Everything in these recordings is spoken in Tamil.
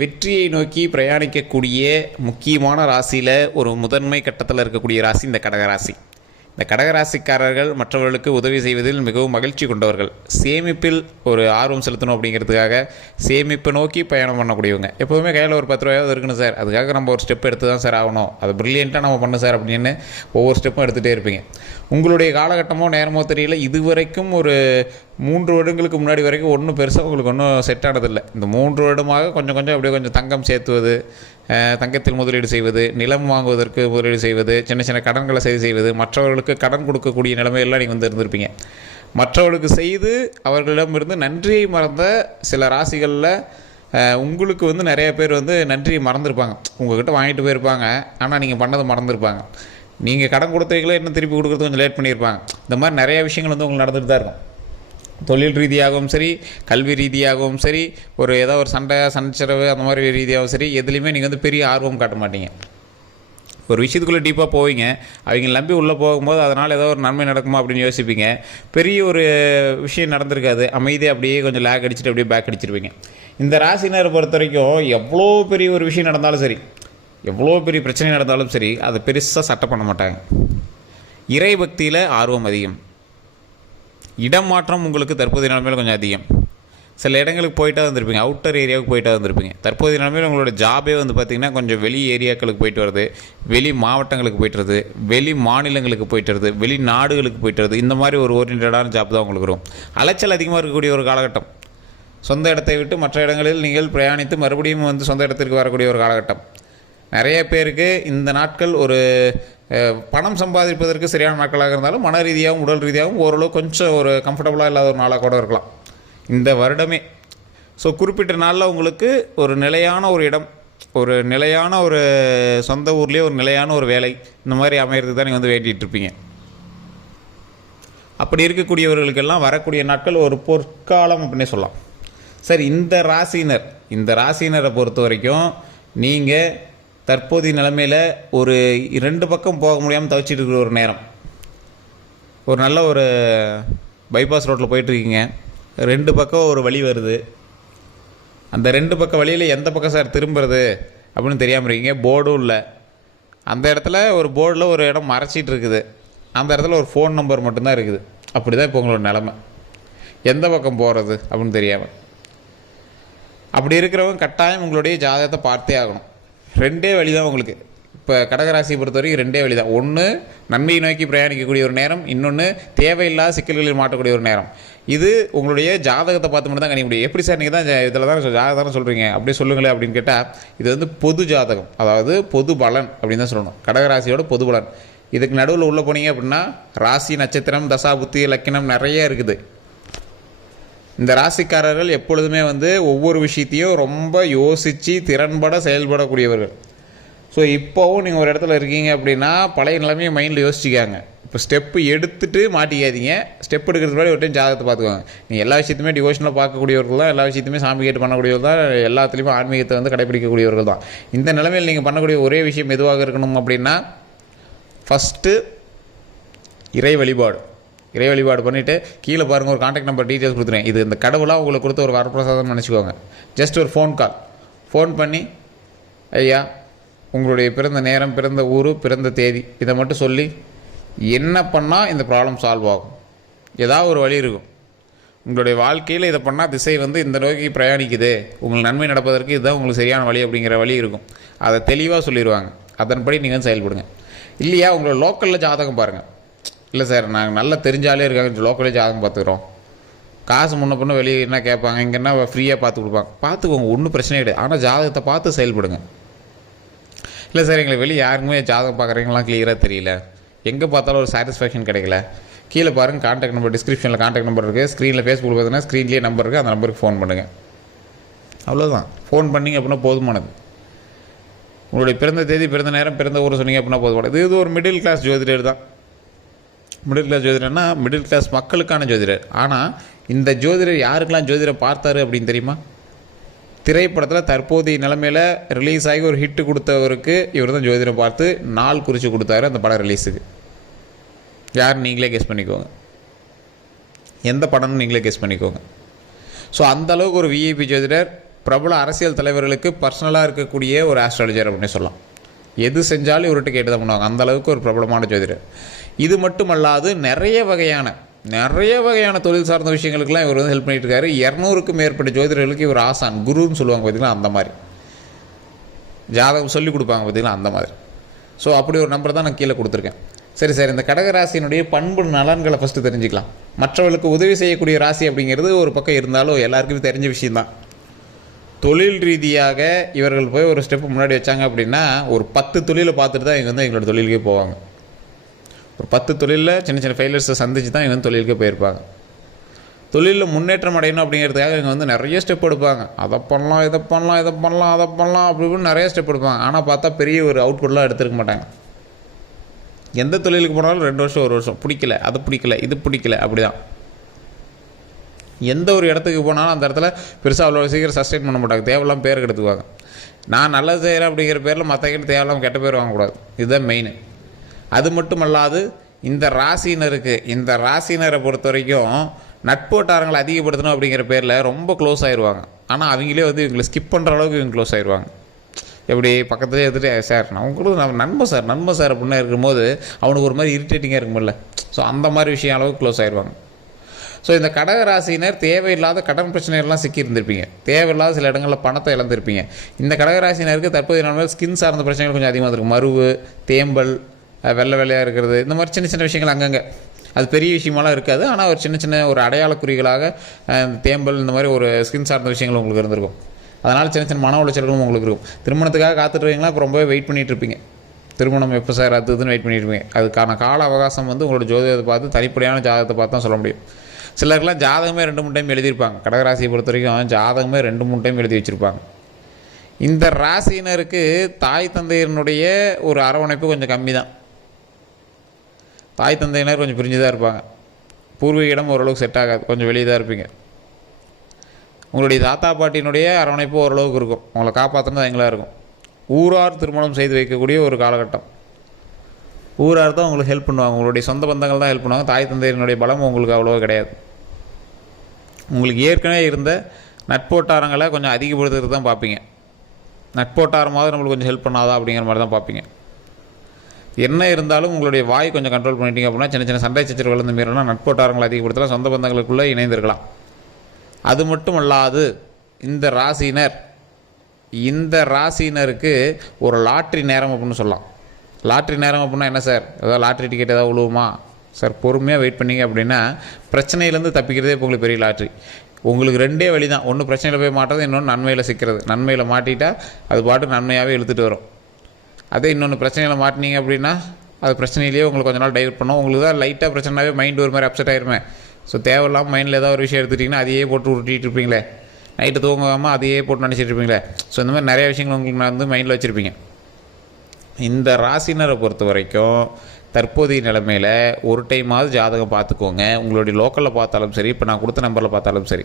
வெற்றியை நோக்கி பிரயாணிக்கக்கூடிய முக்கியமான ராசியில் ஒரு முதன்மை கட்டத்தில் இருக்கக்கூடிய ராசி இந்த கடகராசி இந்த கடகராசிக்காரர்கள் மற்றவர்களுக்கு உதவி செய்வதில் மிகவும் மகிழ்ச்சி கொண்டவர்கள். சேமிப்பில் ஒரு ஆர்வம் செலுத்தணும் அப்படிங்கிறதுக்காக சேமிப்பை நோக்கி பயணம் பண்ணக்கூடியவங்க. எப்போதுமே கையில் ஒரு பத்து ரூபாயாவது இருக்கணும் சார். அதுக்காக நம்ம ஒரு ஸ்டெப் எடுத்து தான் சார் ஆகணும். அது ப்ரில்லியண்ட்டாக நம்ம பண்ணணும் சார் அப்படின்னு ஒவ்வொரு ஸ்டெப்பும் எடுத்துகிட்டே இருப்பீங்க. உங்களுடைய காலகட்டமோ நேரமோ தெரியல. இதுவரைக்கும் ஒரு மூன்று வருடங்களுக்கு முன்னாடி வரைக்கும் ஒன்றும் பெருசாக உங்களுக்கு ஒன்றும் செட் ஆனதில்லை. இந்த மூன்று வருடமாக கொஞ்சம் கொஞ்சம் அப்படியே கொஞ்சம் தங்கம் சேர்த்துவது தங்கத்தில் முதலீடு செய்வது நிலம் வாங்குவதற்கு முதலீடு செய்வது சின்ன சின்ன கடன்களை சரி செய்வது மற்றவர்களுக்கு கடன் கொடுக்கக்கூடிய நிலைமையெல்லாம் நீங்கள் வந்து இருந்திருப்பீங்க. மற்றவர்களுக்கு செய்து அவர்களிடமிருந்து நன்றியை மறந்த சில ராசிகளில் உங்களுக்கு வந்து நிறைய பேர் வந்து நன்றியை மறந்துருப்பாங்க. உங்ககிட்ட வாங்கிட்டு போயிருப்பாங்க. ஆனால் நீங்கள் பண்ணதை மறந்துருப்பாங்க. நீங்கள் கடன் கொடுத்தவங்களே என்ன திருப்பி கொடுக்குறது கொஞ்சம் லேட் பண்ணியிருப்பாங்க. இந்த மாதிரி நிறைய விஷயங்கள் வந்து உங்களுக்கு நடந்துட்டு தான் இருக்கும். தொழில் ரீதியாகவும் சரி கல்வி ரீதியாகவும் சரி ஒரு ஏதோ ஒரு சண்டை சஞ்சரவு அந்த மாதிரி ரீதியாகவும் சரி எதுலேயுமே நீங்கள் வந்து பெரிய ஆர்வம் காட்ட மாட்டீங்க. ஒரு விஷயத்துக்குள்ளே டீப்பாக போவீங்க. அவங்க நம்பி உள்ளே போகும்போது அதனால் ஏதோ ஒரு நன்மை நடக்குமா அப்படின்னு யோசிப்பீங்க. பெரிய ஒரு விஷயம் நடந்திருக்காது. அமைதியாக அப்படியே கொஞ்சம் லேக் அடிச்சுட்டு அப்படியே பேக் அடிச்சிருவீங்க. இந்த ராசினரை பொறுத்த வரைக்கும் எவ்வளோ பெரிய ஒரு விஷயம் நடந்தாலும் சரி எவ்வளோ பெரிய பிரச்சனை நடந்தாலும் சரி அதை பெருசாக சட்டை பண்ண மாட்டாங்க. இறை பக்தியில் ஆர்வம் அதிகம். இடம் மாற்றம் உங்களுக்கு தற்போதைய நிலைமையில் கொஞ்சம் அதிகம். சில இடங்களுக்கு போயிட்டா வந்திருப்பீங்க. அவுட்டர் ஏரியாவுக்கு போயிட்டா வந்திருப்பீங்க. தற்போதைய நிலைமையில் உங்களோட ஜாபே வந்து பார்த்திங்கன்னா கொஞ்சம் வெளி ஏரியாக்களுக்கு போயிட்டு வருது வெளி மாவட்டங்களுக்கு போயிட்டு வருது வெளி மாநிலங்களுக்கு போயிட்டு வருது வெளி நாடுகளுக்கு போயிட்டு வருது இந்த மாதிரி ஒரு ஓரியன்டான ஜாப் தான் உங்களுக்கு வரும். அலைச்சல் அதிகமாக இருக்கக்கூடிய ஒரு காலகட்டம். சொந்த இடத்தை விட்டு மற்ற இடங்களில் நீங்கள் பிரயாணித்து மறுபடியும் வந்து சொந்த இடத்திற்கு வரக்கூடிய ஒரு காலகட்டம். நிறைய பேருக்கு இந்த நாட்கள் ஒரு பணம் சம்பாதிப்பதற்கு சரியான நாட்களாக இருந்தாலும் மன ரீதியாகவும் உடல் ரீதியாகவும் ஓரளவு கொஞ்சம் ஒரு கம்ஃபர்டபுளாக இல்லாத ஒரு நாளாக கூட இருக்கலாம். இந்த வருடமே. ஸோ குறிப்பிட்ட நாளில் உங்களுக்கு ஒரு நிலையான ஒரு இடம் ஒரு நிலையான ஒரு சொந்த ஊர்லேயே ஒரு நிலையான ஒரு வேலை இந்த மாதிரி அமையிறதுக்கு தான் நீங்கள் வந்து வேண்டிகிட்டு இருப்பீங்க. அப்படி இருக்கக்கூடியவர்களுக்கெல்லாம் வரக்கூடிய நாட்கள் ஒரு பொற்காலம் அப்படின்னே சொல்லலாம். சரி இந்த ராசினர் இந்த ராசினரை பொறுத்த வரைக்கும் நீங்கள் தற்போதைய நிலைமையில் ஒரு ரெண்டு பக்கம் போக முடியாமல் தவிச்சிட்டு இருக்கிற ஒரு நேரம். ஒரு நல்ல ஒரு பைபாஸ் ரோட்டில் போயிட்டுருக்கீங்க. ரெண்டு பக்கம் ஒரு வழி வருது. அந்த ரெண்டு பக்கம் வழியில் எந்த பக்கம் சார் திரும்புறது அப்படின்னு தெரியாமல் இருக்கீங்க. போர்டும் இல்லை. அந்த இடத்துல ஒரு போர்டில் ஒரு இடம் மறைச்சிட்டு இருக்குது அந்த இடத்துல ஒரு ஃபோன் நம்பர் மட்டும்தான் இருக்குது. அப்படி தான் இப்போ உங்களோட நிலமை. எந்த பக்கம் போகிறது அப்படின்னு தெரியாமல் அப்படி இருக்கிறவங்க கட்டாயம் உங்களுடைய ஜாதகத்தை பார்த்தே ஆகணும். ரெண்டே வழி தான் உங்களுக்கு. இப்போ கடகராசியை பொறுத்த வரைக்கும் ரெண்டே வழி தான் ஒன்று நன்மையை நோக்கி பிரயாணிக்கக்கூடிய ஒரு நேரம். இன்னொன்று தேவையில்லாத சிக்கல்களில் மாட்டக்கூடிய ஒரு நேரம். இது உங்களுடைய ஜாதகத்தை பார்த்து மட்டும் தான் கணிக்க முடியும். எப்படி சார் நீங்கள் தான் இதில் தான் ஜாதகம் சொல்கிறீங்க அப்படியே சொல்லுங்களேன் அப்படின்னு கேட்டால் இது வந்து பொது ஜாதகம். அதாவது பொது பலன் அப்படின்னு தான் சொல்லணும். கடகராசியோட பொது பலன். இதுக்கு நடுவில் உள்ளே போனீங்க அப்படின்னா ராசி நட்சத்திரம் தசா புத்தி லக்கினம் நிறைய இருக்குது. இந்த ராசிக்காரர்கள் எப்பொழுதுமே வந்து ஒவ்வொரு விஷயத்தையும் ரொம்ப யோசித்து திறன்பட செயல்படக்கூடியவர்கள். ஸோ இப்போவும் நீங்கள் ஒரு இடத்துல இருக்கீங்க அப்படின்னா பழைய நிலைமையை மைண்டில் யோசிச்சுக்காங்க. இப்போ ஸ்டெப்பு எடுத்துட்டு மாட்டிக்காதீங்க. ஸ்டெப் எடுக்கிறது மாதிரி ஒரு டைம் ஜாதகத்தை பார்த்துக்கோங்க. நீங்கள் எல்லா விஷயத்தையுமே டிவோஷனில் பார்க்கக்கூடியவர்கள் தான். எல்லா விஷயத்தையுமே சாமி கேட்டு பண்ணக்கூடியவர்கள் தான். எல்லாத்துலேயுமே ஆன்மீகத்தை வந்து கடைபிடிக்கக்கூடியவர்கள் தான். இந்த நிலைமையில் நீங்கள் பண்ணக்கூடிய ஒரே விஷயம் எதுவாக இருக்கணும் அப்படின்னா ஃபஸ்ட்டு இறை வழிபாடு. இறை வழிபாடு பண்ணிவிட்டு கீழே பாருங்கள் ஒரு காண்டாக்ட் நம்பர் டீட்டெயில்ஸ் கொடுத்துருவேன். இது இந்த கடவுளாக உங்களுக்கு கொடுத்த ஒரு வரப்பிரசாதம் நினச்சிக்கோங்க. ஜஸ்ட் ஒரு ஃபோன் கால் ஃபோன் பண்ணி ஐயா உங்களுடைய பிறந்த நேரம் பிறந்த ஊர் பிறந்த தேதி இதை மட்டும் சொல்லி என்ன பண்ணால் இந்த ப்ராப்ளம் சால்வ் ஆகும்? ஏதாவது ஒரு வழி இருக்கும். உங்களுடைய வாழ்க்கையில் இதை பண்ணால் திசை வந்து இந்த நோக்கி பிரயாணிக்குது. உங்களுக்கு நன்மை நடப்பதற்கு இதுதான் உங்களுக்கு சரியான வழி அப்படிங்கிற வழி இருக்கும். அதை தெளிவாக சொல்லிடுவாங்க அதன்படி நீங்கள் செயல்படுங்க. இல்லையா உங்களோட லோக்கலில் ஜாதகம் பாருங்கள் இல்லை சார் நாங்கள் நல்லா தெரிஞ்சாலே இருக்காங்க. லோக்கலே ஜாதகம் பார்த்துக்குறோம். காசு முன்ன பொண்ணு வெளியே என்ன கேட்பாங்க இங்கன்னா ஃப்ரீயாக பார்த்து கொடுப்பாங்க. பார்த்துக்கோங்க ஒன்றும் பிரச்சனை கிடையாது. ஆனால் ஜாதகத்தை பார்த்து செயல்படுங்க. இல்லை சார் எங்களுக்கு வெளியே யாருக்குமே ஜாதகம் பார்க்குறீங்களாம் கிளியராக தெரியல. எங்கே பார்த்தாலும் ஒரு சாட்டிஸ்ஃபேக்ஷன் கிடைக்கல. கீழே பாருங்கள் காண்டாக்ட் நம்பர் டிஸ்கிரிப்ஷனில் காண்டாக்ட் நம்பர் இருக்குது ஸ்க்ரீனில் ஃபேஸ்புக் பார்த்தீங்கன்னா ஸ்க்ரீன்லேயே நம்பர் இருக்குது அந்த நம்பருக்கு ஃபோன் பண்ணுங்கள் அவ்வளோதான் ஃபோன் பண்ணிங்க அப்படின்னா போதுமானது. உங்களுடைய பிறந்த தேதி பிறந்த நேரம் பிறந்த ஊர் சொன்னீங்க அப்படின்னா போதுமானது. இது ஒரு மிடில் கிளாஸ் ஜோதிடர் தான். மிடில் கிளாஸ் ஜோதிடர்னா மிடில் கிளாஸ் மக்களுக்கான ஜோதிடர். ஆனால் இந்த ஜோதிடர் யாருக்கெல்லாம் ஜோதிடர் பார்த்தாரு அப்படின்னு தெரியுமா? திரைப்படத்தில் தற்போதைய நிலைமையில் ரிலீஸ் ஆகி ஒரு ஹிட்டு கொடுத்தவருக்கு இவர் தான் ஜோதிடம் பார்த்து நாள் குறித்து கொடுத்தாரு அந்த படம் ரிலீஸுக்கு யார் நீங்களே கெஸ் பண்ணிக்கோங்க. எந்த படம்னு நீங்களே கெஸ் பண்ணிக்கோங்க. ஸோ அந்த அளவுக்கு ஒரு விஐபி ஜோதிடர் பிரபல அரசியல் தலைவர்களுக்கு பர்சனலாக இருக்கக்கூடிய ஒரு ஆஸ்ட்ராலஜர் அப்படின்னு சொல்லலாம். எது செஞ்சாலும் இவர்கிட்ட கேட்டு தான் பண்ணுவாங்க. அந்த அளவுக்கு ஒரு பிரபலமான ஜோதிடர். இது மட்டுமல்லாது நிறைய வகையான நிறைய வகையான தொழில் சார்ந்த விஷயங்களுக்கெல்லாம் இவர் வந்து ஹெல்ப் பண்ணிட்டு இருக்காரு இரநூறுக்கும் மேற்பட்ட ஜோதிடர்களுக்கு இவர் ஆசான் குருன்னு சொல்லுவாங்க பார்த்திங்கன்னா அந்த மாதிரி. ஜாதகம் சொல்லி கொடுப்பாங்க பார்த்திங்கன்னா அந்த மாதிரி. ஸோ அப்படி ஒரு நம்பர் தான் நான் கீழே கொடுத்துருக்கேன். சரி சார் இந்த கடகராசியினுடைய பண்பு நலன்களை ஃபஸ்ட்டு தெரிஞ்சுக்கலாம். மற்றவர்களுக்கு உதவி செய்யக்கூடிய ராசி அப்படிங்கிறது ஒரு பக்கம் இருந்தாலும் எல்லாருக்குமே தெரிஞ்ச விஷயம்தான். தொழில் ரீதியாக இவர்கள் போய் ஒரு ஸ்டெப் முன்னாடி வச்சாங்க அப்படின்னா ஒரு பத்து தொழிலை பார்த்துட்டு தான் இங்கே வந்து எங்களோட தொழிலுக்கே போவாங்க. ஒரு பத்து தொழிலில் சின்ன சின்ன ஃபெயிலர்ஸை சந்திச்சு தான் இங்கே வந்து தொழிலுக்கே போயிருப்பாங்க. தொழிலில் முன்னேற்றம் அடையணும் அப்படிங்கிறதுக்காக இங்கே வந்து நிறைய ஸ்டெப் எடுப்பாங்க. அதை பண்ணலாம் இதை பண்ணலாம் இதை பண்ணலாம் அதை பண்ணலாம் அப்படி இப்படின்னு நிறைய ஸ்டெப் எடுப்பாங்க. ஆனால் பார்த்தா பெரிய ஒரு அவுட்புட்லாம் எடுத்துருக்க மாட்டாங்க. எந்த தொழிலுக்கு போனாலும் ரெண்டு வருஷம் ஒரு வருஷம். பிடிக்கல அது பிடிக்கல இது பிடிக்கல அப்படிதான். எந்த ஒரு இடத்துக்கு போனாலும் அந்த இடத்துல பெருசாக அவ்வளோ சீக்கிரம் சஸ்டெயின் பண்ண மாட்டாங்க. தேவையில்லாம பேர் கெடுத்துக்குவாங்க. நான் நல்லது செய்கிறேன் அப்படிங்கிற பேரில் மற்றவங்க தேவையில்லாம கெட்ட பேர் வாங்கக்கூடாது இதுதான் மெயின் அது மட்டும் அல்லாது இந்த ராசினருக்கு இந்த ராசினரை பொறுத்த வரைக்கும் நட்புட்டாரங்களை அதிகப்படுத்தணும் அப்படிங்கிற பேரில் ரொம்ப க்ளோஸ் ஆயிடுவாங்க ஆனால் அவங்களே வந்து இவங்களை ஸ்கிப் பண்ணுற அளவுக்கு இவங்க க்ளோஸ் ஆயிடுவாங்க எப்படி பக்கத்துலேயே எடுத்துகிட்டு சார் நான் உங்களுக்கு நான் நண்பன் சார் நண்பன் சார் அப்படின்னு இருக்கும்போது அவனுக்கு ஒரு மாதிரி இரிட்டேட்டிங்காக இருக்குமில்ல ஸோ அந்த மாதிரி விஷயம் அளவுக்கு க்ளோஸ் ஆயிடுவாங்க ஸோ இந்த கடக ராசியினர் தேவையில்லாத கடன் பிரச்சனைகள்லாம் சிக்கி இருந்திருப்பீங்க தேவையில்லாத சில இடங்களில் பணத்தை இழந்திருப்பீங்க. இந்த கடக ராசினருக்கு தற்போதைய நாள் ஸ்கின் சார்ந்த பிரச்சனைகள் கொஞ்சம் அதிகமாக இருக்கும். மருவு தேம்பல் வெள்ளை வெள்ளையாக இருக்கிறது. இந்த மாதிரி சின்ன சின்ன விஷயங்கள் அங்கங்கே. அது பெரிய விஷயமாலாம் இருக்காது. ஆனால் ஒரு சின்ன சின்ன ஒரு அடையாள குறிகளாக தேம்பல் இந்த மாதிரி ஒரு ஸ்கின் சார்ந்த விஷயங்கள் உங்களுக்கு இருந்திருக்கும். அதனால் சின்ன சின்ன மன உளைச்சல்களும் உங்களுக்கு இருக்கும். திருமணத்துக்காக காத்துட்ருக்கீங்களா? அப்போ ரொம்பவே வெயிட் பண்ணிகிட்டு இருப்பீங்க திருமணம் எப்போ சார் அது இதுன்னு வெயிட் பண்ணிட்டு இருப்பீங்க அதுக்கான கால அவகாசம் வந்து உங்களோட ஜோதிடத்தை பார்த்து தனிப்படையான ஜாதகத்தை பார்த்து தான் சொல்ல முடியும். சிலருக்குலாம் ஜாதகமே ரெண்டு மூணு டைம் எழுதியிருப்பாங்க. கடகராசியை பொறுத்த வரைக்கும் ஜாதகமே ரெண்டு மூணு டைம் எழுதி வச்சுருப்பாங்க. இந்த ராசியினருக்கு தாய் தந்தையினுடைய ஒரு அரவணைப்பு கொஞ்சம் கம்மி தான் தாய் தந்தையினர் கொஞ்சம் பிரிஞ்சு தான் இருப்பாங்க. பூர்வீக இடம் ஓரளவுக்கு செட் ஆகாது. கொஞ்சம் வெளியே தான் இருப்பீங்க. உங்களுடைய தாத்தா பாட்டியினுடைய அரவணைப்பு ஓரளவுக்கு இருக்கும். உங்களை காப்பாற்றினது எங்களாக இருக்கும். ஊரார் திருமணம் செய்து வைக்கக்கூடிய ஒரு காலகட்டம். ஊரார் தான் உங்களுக்கு ஹெல்ப் பண்ணுவாங்க. உங்களுடைய சொந்த பந்தங்கள் தான் ஹெல்ப் பண்ணுவாங்க. தாய் தந்தையினுடைய பலம் உங்களுக்கு அவ்வளோவா கிடையாது. உங்களுக்கு ஏற்கனவே இருந்த நட்போட்டாரங்களை கொஞ்சம் அதிகப்படுத்துறது தான் பார்ப்பீங்க. நட்போட்டாரமாவது நம்மளுக்கு கொஞ்சம் ஹெல்ப் பண்ணாதா அப்படிங்கிற மாதிரி தான் பார்ப்பீங்க. என்ன இருந்தாலும் உங்களுடைய வாய் கொஞ்சம் கண்ட்ரோல் பண்ணிட்டீங்க அப்படின்னா சின்ன சின்ன சண்டை சச்சரவுகள் இந்த மாரிலாம் நட்போட்டாரங்களை அதிகப்படுத்தலாம். சொந்த பந்தங்களுக்குள்ளே இணைந்திருக்கலாம். அது மட்டும் அல்லாது இந்த ராசினர் இந்த ராசினருக்கு ஒரு லாட்ரி நேரம் அப்படின்னு சொல்லலாம். லாட்ரி நேரம் அப்படின்னா என்ன சார்? ஏதாவது லாட்ரி டிக்கெட் ஏதாவது விழுவுமா சார் பொறுமையாக வெயிட் பண்ணீங்க அப்படின்னா பிரச்சனையிலேருந்து தப்பிக்கிறதே இப்போ உங்களுக்கு பெரிய லாட்ரி. உங்களுக்கு ரெண்டே வழி தான் ஒன்று பிரச்சனையில் போய் மாட்டுறது இன்னொன்று நன்மையில் சிக்கிறது. நன்மையில் மாட்டிட்டால் அது பாட்டு நன்மையாகவே இழுத்துட்டு வரும். அதே இன்னொன்று பிரச்சனையில் மாட்டினீங்க அப்படின்னா அது பிரச்சனையிலேயே உங்களுக்கு கொஞ்ச நாள் டைவர்ட் பண்ணோம். உங்களுக்கு தான் லைட்டாக பிரச்சனைனாவே மைண்ட் ஒரு மாதிரி அப்செட் ஆயிருமே. ஸோ தேவையில்லாமல் மைண்டில் ஏதாவது ஒரு விஷயம் எடுத்துட்டிங்கன்னா அதையே போட்டு உருட்டிட்டு இருப்பீங்களே. நைட்டு தூங்காமல் அதையே போட்டு நினச்சிட்டு இருப்பீங்களே. ஸோ இந்த மாதிரி நிறைய விஷயங்கள் உங்களுக்கு நான் வந்து மைண்டில் வச்சுருப்பீங்க. இந்த ராசினரை பொறுத்த வரைக்கும் தற்போதைய நிலைமையில் ஒரு டைமாவது ஜாதகம் பார்த்துக்கோங்க. உங்களுடைய லோக்கலில் பார்த்தாலும் சரி இப்போ நான் கொடுத்த நம்பரில் பார்த்தாலும் சரி.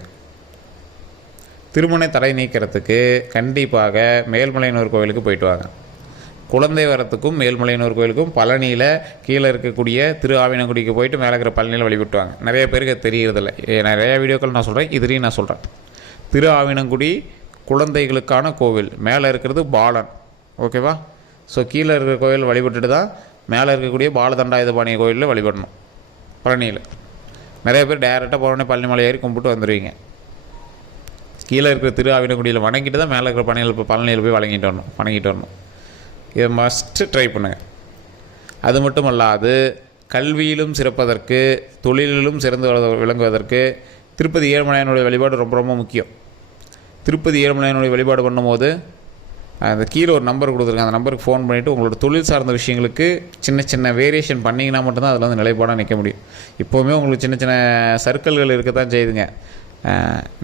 திருமண தடை நீக்கிறதுக்கு கண்டிப்பாக மேல்மலையனூர் கோவிலுக்கு போயிட்டு வாங்க. குழந்தை வரத்துக்கும் மேல்மலையனூர் கோவிலுக்கும் பழனியில் கீழே இருக்கக்கூடிய திரு ஆவினங்குடிக்கு போயிட்டு மேலே இருக்கிற பழனியில் வழிபட்டுவாங்க நிறைய பேருக்கு அது தெரியறதில்ல. நிறைய வீடியோக்கள் நான் சொல்கிறேன் இதுலேயும் நான் சொல்கிறேன் திரு ஆவினங்குடி குழந்தைகளுக்கான கோவில். மேலே இருக்கிறது பாலன். ஓகேவா? ஸோ கீழே இருக்கிற கோயில் வழிபட்டுட்டு தான் மேலே இருக்கக்கூடிய பாலதண்டாயுதபாணிய கோயிலில் வழிபடணும். பழனியில். நிறைய பேர் டேரெக்டாக போனோடனே பழனிமலை ஏறி கும்பிட்டு வந்துடுவீங்க கீழே இருக்கிற திரு ஆவினங்குடியில் வணங்கிட்டு தான் மேலே இருக்கிற பழனியில் போய் பழனியில் போய் வணங்கிட்டு வரணும். வணங்கிட்டு வரணும். இதை மஸ்ட்டு ட்ரை பண்ணுங்கள் அது மட்டும் அல்லாது கல்வியிலும் சிறப்பதற்கு தொழிலிலும் சிறந்து விளங்குவதற்கு திருப்பதி ஏழுமலையனுடைய வழிபாடு ரொம்ப ரொம்ப முக்கியம். திருப்பதி ஏழுமலையனுடைய வழிபாடு பண்ணும்போது அந்த கீழே ஒரு நம்பர் கொடுத்துருக்கேன் அந்த நம்பருக்கு ஃபோன் பண்ணிவிட்டு உங்களோட தொழில் சார்ந்த விஷயங்களுக்கு சின்ன சின்ன வேரியேஷன் பண்ணிங்கன்னா மட்டும்தான் அதில் வந்து நிலைப்பாடாக நிற்க முடியும். இப்போவுமே உங்களுக்கு சின்ன சின்ன சர்க்கிள்கள் இருக்க தான் செய்யுதுங்க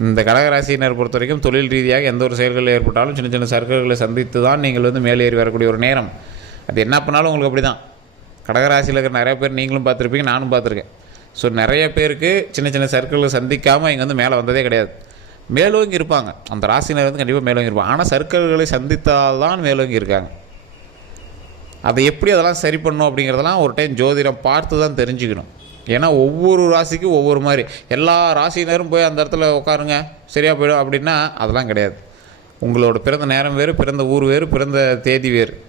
இந்த கடகராசியினர் பொறுத்த வரைக்கும் தொழில் ரீதியாக எந்த ஒரு செயல்கள் ஏற்பட்டாலும் சின்ன சின்ன சர்க்கிள்களை சந்தித்து தான் நீங்கள் வந்து மேலேறி வரக்கூடிய ஒரு நேரம். அது என்ன பண்ணாலும் உங்களுக்கு அப்படி தான் கடகராசியில் இருக்கிற நிறைய பேர் நீங்களும் பார்த்துருப்பீங்க நானும் பார்த்துருக்கேன். ஸோ நிறைய பேருக்கு சின்ன சின்ன சர்க்கிள்களை சந்திக்காமல் இங்கே வந்து மேலே வந்ததே கிடையாது. மேலோங்கி இருப்பாங்க. அந்த ராசினர் வந்து கண்டிப்பாக மேலோங்கி இருப்பாங்க. ஆனால் சர்க்கிள்களை சந்தித்தால் தான் மேலோங்கி இருக்காங்க. அதை எப்படி அதெல்லாம் சரி பண்ணும் அப்படிங்கிறதெல்லாம் ஒரு டைம் ஜோதிடம் பார்த்து தான் தெரிஞ்சுக்கணும். ஏன்னா ஒவ்வொரு ராசிக்கும் ஒவ்வொரு மாதிரி. எல்லா ராசியினரும் போய் அந்த இடத்துல உட்காருங்க. சரியாக போயிடும் அப்படின்னா அதெல்லாம் கிடையாது. உங்களோட பிறந்த நேரம் வேறு பிறந்த ஊர் வேறு பிறந்த தேதி வேறு.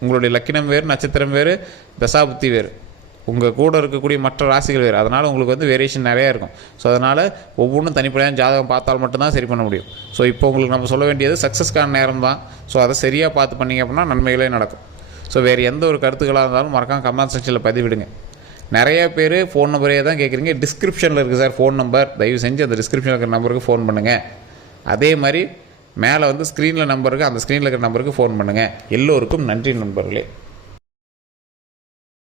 உங்களுடைய லக்கினம் வேறு நட்சத்திரம் வேறு தசாபுத்தி வேறு. உங்கள் கூட இருக்கக்கூடிய மற்ற ராசிகள் வேறு. அதனால் உங்களுக்கு வந்து வேரியேஷன் நிறையா இருக்கும். ஸோ அதனால் ஒவ்வொன்றும் தனிப்படையான ஜாதகம் பார்த்தால் மட்டும்தான் சரி பண்ண முடியும். ஸோ இப்போ உங்களுக்கு நம்ம சொல்ல வேண்டியது சக்ஸஸ்க்கான நேரம் தான் ஸோ அதை சரியாக பார்த்து பண்ணீங்க அப்படின்னா நன்மைகளே நடக்கும். ஸோ வேறு எந்த ஒரு கருத்துக்களாக இருந்தாலும் மறக்காம கமெண்ட் செக்ஷனில் பதிவிடுங்க. நிறைய பேர் ஃபோன் நம்பரே தான் கேட்குறீங்க. டிஸ்கிரிப்ஷனில் இருக்குது சார் ஃபோன் நம்பர் தயவு செஞ்சு அந்த டிஸ்கிரிப்ஷனில் இருக்கிற நம்பருக்கு ஃபோன் பண்ணுங்கள் அதே மாதிரி மேலே வந்து ஸ்க்ரீனில் நம்பருக்கு அந்த ஸ்க்ரீனில் இருக்கிற நம்பருக்கு ஃபோன் பண்ணுங்கள் எல்லோருக்கும் நன்றி நண்பர்களே.